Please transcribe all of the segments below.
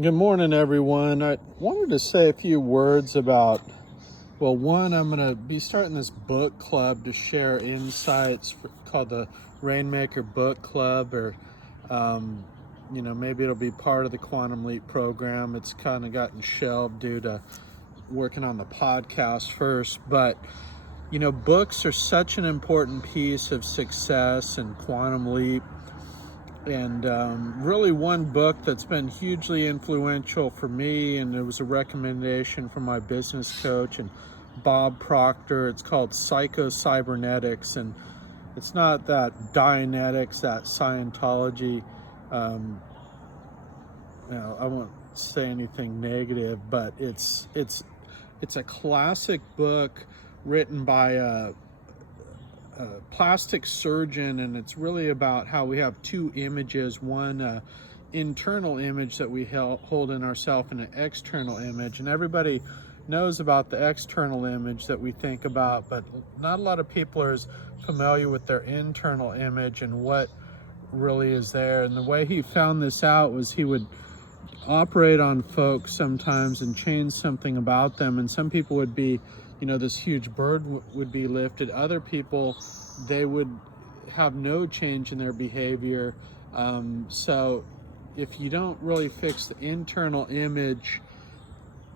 Good morning, everyone. I wanted to say a few words about, well, one, I'm going to be starting this book club to share insights called the Rainmaker Book Club, or, maybe it'll be part of the Quantum Leap program. It's kind of gotten shelved due to working on the podcast first, but books are such an important piece of success and Quantum Leap. And really one book that's been hugely influential for me, and it was a recommendation from my business coach and Bob Proctor. It's called Psycho-Cybernetics, and it's not that Dianetics, that Scientology. I won't say anything negative, but it's a classic book written by a plastic surgeon, and it's really about how we have two images, one internal image that we hold in ourselves and an external image, and everybody knows about the external image that we think about, but not a lot of people are as familiar with their internal image and what really is there. And the way he found this out was he would operate on folks sometimes and change something about them, and some people would be, this huge bird would be lifted. Other people, they would have no change in their behavior. So if you don't really fix the internal image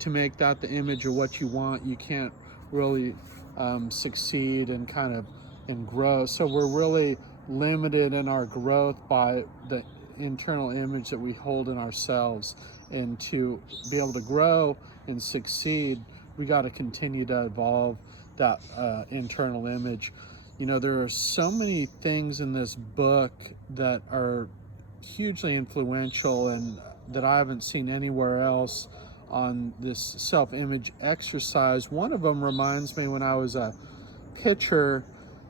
to make that the image of what you want, you can't really succeed and grow. So we're really limited in our growth by the internal image that we hold in ourselves. And to be able to grow and succeed, we got to continue to evolve that internal image. There are so many things in this book that are hugely influential and that I haven't seen anywhere else on this self-image exercise. One of them reminds me when I was a pitcher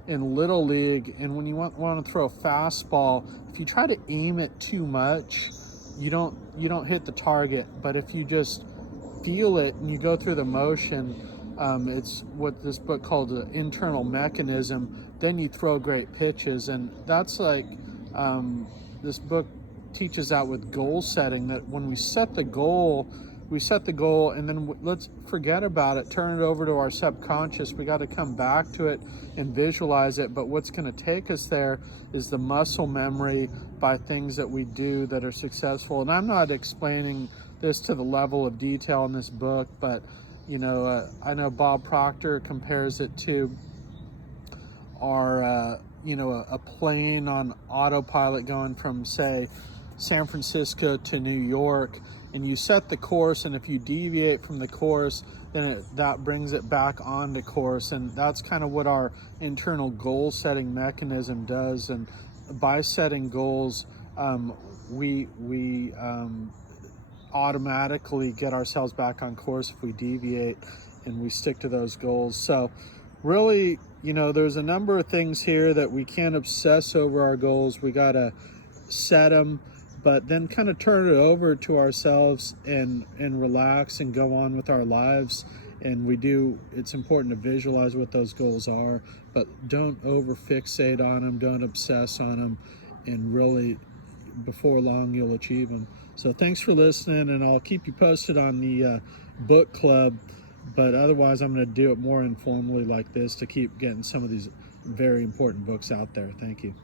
in Little League, and when you want to throw a fastball, if you try to aim it too much, you don't hit the target. But if you just feel it and you go through the motion, it's what this book called the internal mechanism, then you throw great pitches. And that's like this book teaches that with goal setting, that when we set the goal, and then let's forget about it, turn it over to our subconscious. We got to come back to it and visualize it. But what's going to take us there is the muscle memory by things that we do that are successful. And I'm not explaining this to the level of detail in this book, but I know Bob Proctor compares it to a plane on autopilot going from, say, San Francisco to New York, and you set the course, and if you deviate from the course, then that brings it back onto course. And that's kind of what our internal goal setting mechanism does. And by setting goals, we automatically get ourselves back on course if we deviate and we stick to those goals. So really, there's a number of things here that we can't obsess over our goals. We got to set them, but then kind of turn it over to ourselves and relax and go on with our lives. And it's important to visualize what those goals are, but don't over fixate on them, don't obsess on them, and really before long you'll achieve them. So thanks for listening, and I'll keep you posted on the book club, but otherwise I'm going to do it more informally like this to keep getting some of these very important books out there. Thank you.